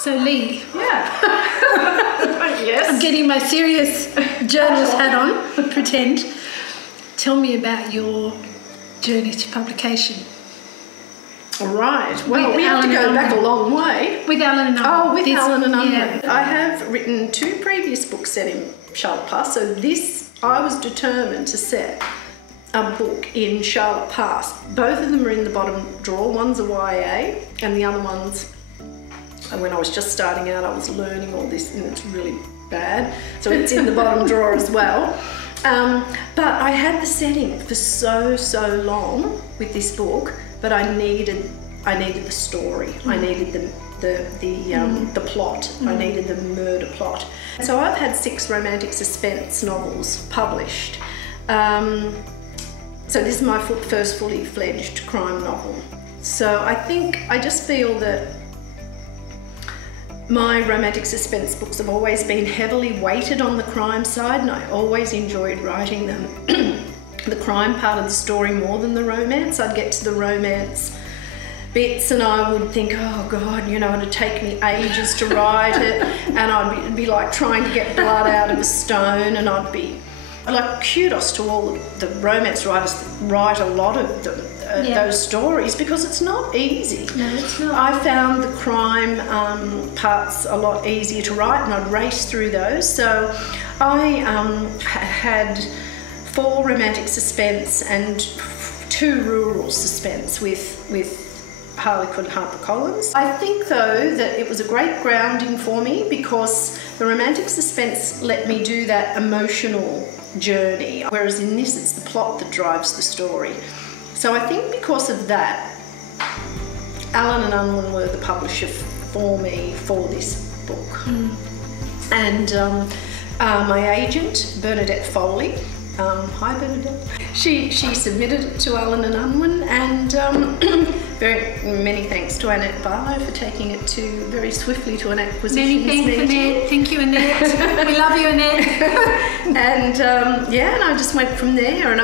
So Lee. Yeah. Yes. I'm getting my serious journalist hat on, pretend. Tell me about your journey to publication. All right. Well, we have to go back a long way. With Allen Unwin. Oh, with Allen Unwin. Yeah. I have written 2 previous books set in Charlotte Pass. So this, I was determined to set a book in Charlotte Pass. Both of them are in the bottom drawer. One's a YA and the other one's, when I was just starting out, I was learning all this and it's really bad. So it's in the bottom drawer as well. But I had the setting for so long with this book, but I needed the story. I needed the plot. I needed the murder plot. So I've had 6 romantic suspense novels published. So this is my first fully fledged crime novel. So I just feel that my romantic suspense books have always been heavily weighted on the crime side, and I always enjoyed writing them. The crime part of the story more than the romance. I'd get to the romance bits and I would think, oh God, you know, it'd take me ages to write it, and I'd be like trying to get blood out of a stone, and I'd be like, kudos to all the romance writers that write a lot of them, those stories, because it's not easy. No, it's not. I found the crime parts a lot easier to write, and I'd race through those. So I had 4 romantic suspense and 2 rural suspense with Harlequin HarperCollins. I think though that it was a great grounding for me, because the romantic suspense let me do that emotional journey, whereas in this it's the plot that drives the story. So I think because of that, Allen Unwin were the publisher for me for this book. And my agent, Bernadette Foley, hi Bernadette, she submitted it to Allen Unwin, and very many thanks to Annette Barlow for taking it very swiftly to an acquisitions meeting. Many thanks, Annette. Thank you, Annette. We love you, Annette. And and I just went from there, and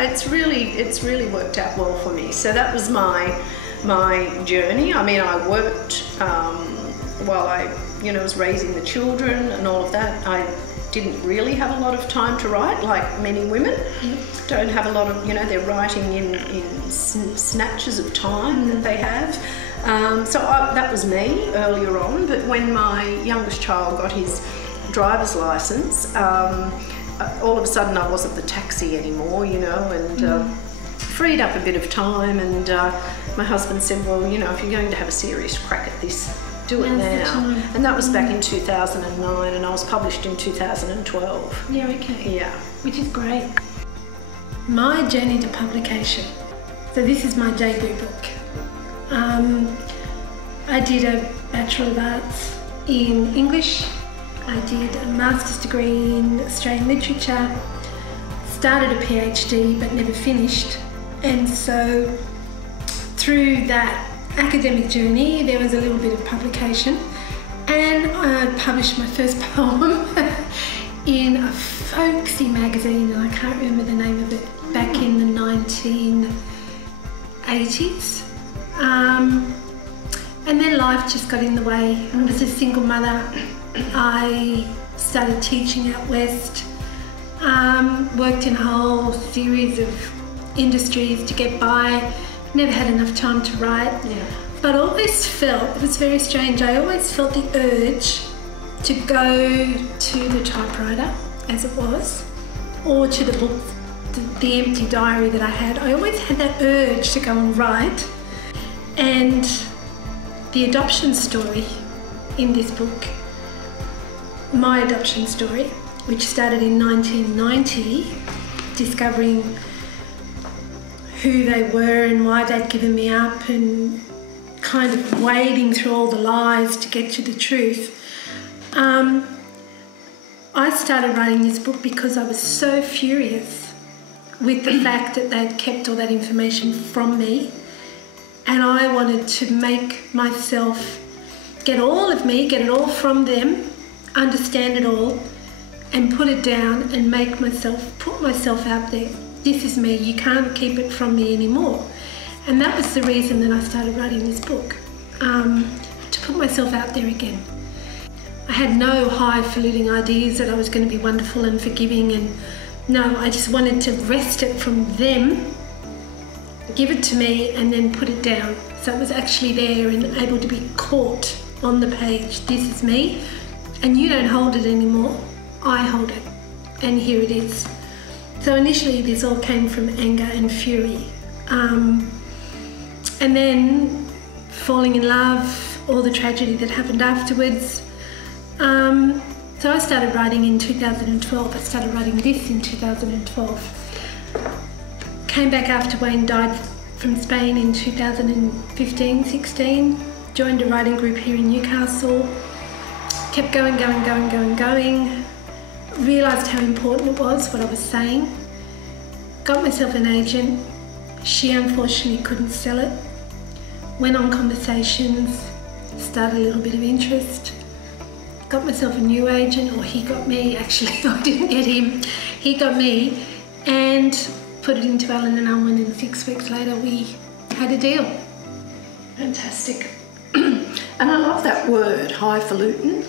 it's really worked out well for me. So that was my journey. I mean, I worked while I was raising the children and all of that. I didn't really have a lot of time to write, like many women. Don't have a lot of, they're writing in snatches of time that they have. So that was me earlier on, but when my youngest child got his driver's license, all of a sudden I wasn't the taxi anymore, and freed up a bit of time, and my husband said, well, if you're going to have a serious crack at this, do it now. And that was back in 2009, and I was published in 2012. Yeah, okay. Yeah. Which is great. My journey to publication. So this is my debut book. I did a Bachelor of Arts in English. I did a master's degree in Australian literature, started a PhD but never finished. And so through that academic journey, there was a little bit of publication, and I published my first poem in a folksy magazine, and I can't remember the name of it, back in the 1980s. And then life just got in the way. I was a single mother. I started teaching out west, worked in a whole series of industries to get by. Never had enough time to write, but always felt, it was very strange, I always felt the urge to go to the typewriter, as it was, or to the book, the empty diary that I had. I always had that urge to go and write. And the adoption story in this book, my adoption story, which started in 1990, discovering who they were and why they'd given me up, and kind of wading through all the lies to get to the truth. I started writing this book because I was so furious with the fact that they'd kept all that information from me, and I wanted to make myself get all of me, get it all from them, understand it all, and put it down and put myself out there. This is me, you can't keep it from me anymore. And that was the reason that I started writing this book. to put myself out there again. I had no highfalutin ideas that I was going to be wonderful and forgiving, and no, I just wanted to wrest it from them, give it to me, and then put it down. So it was actually there and able to be caught on the page. This is me, and you don't hold it anymore. I hold it, and here it is. So initially this all came from anger and fury. And then falling in love, all the tragedy that happened afterwards. So I started writing in 2012. I started writing this in 2012. Came back after Wayne died from Spain in 2015-16. Joined a writing group here in Newcastle. Kept going. Realised how important it was, what I was saying. Got myself an agent. She unfortunately couldn't sell it. Went on conversations, started a little bit of interest. Got myself a new agent, or he got me, actually I didn't get him. He got me, and put it into Allen Unwin, and 6 weeks later we had a deal. Fantastic. And I love that word, highfalutin.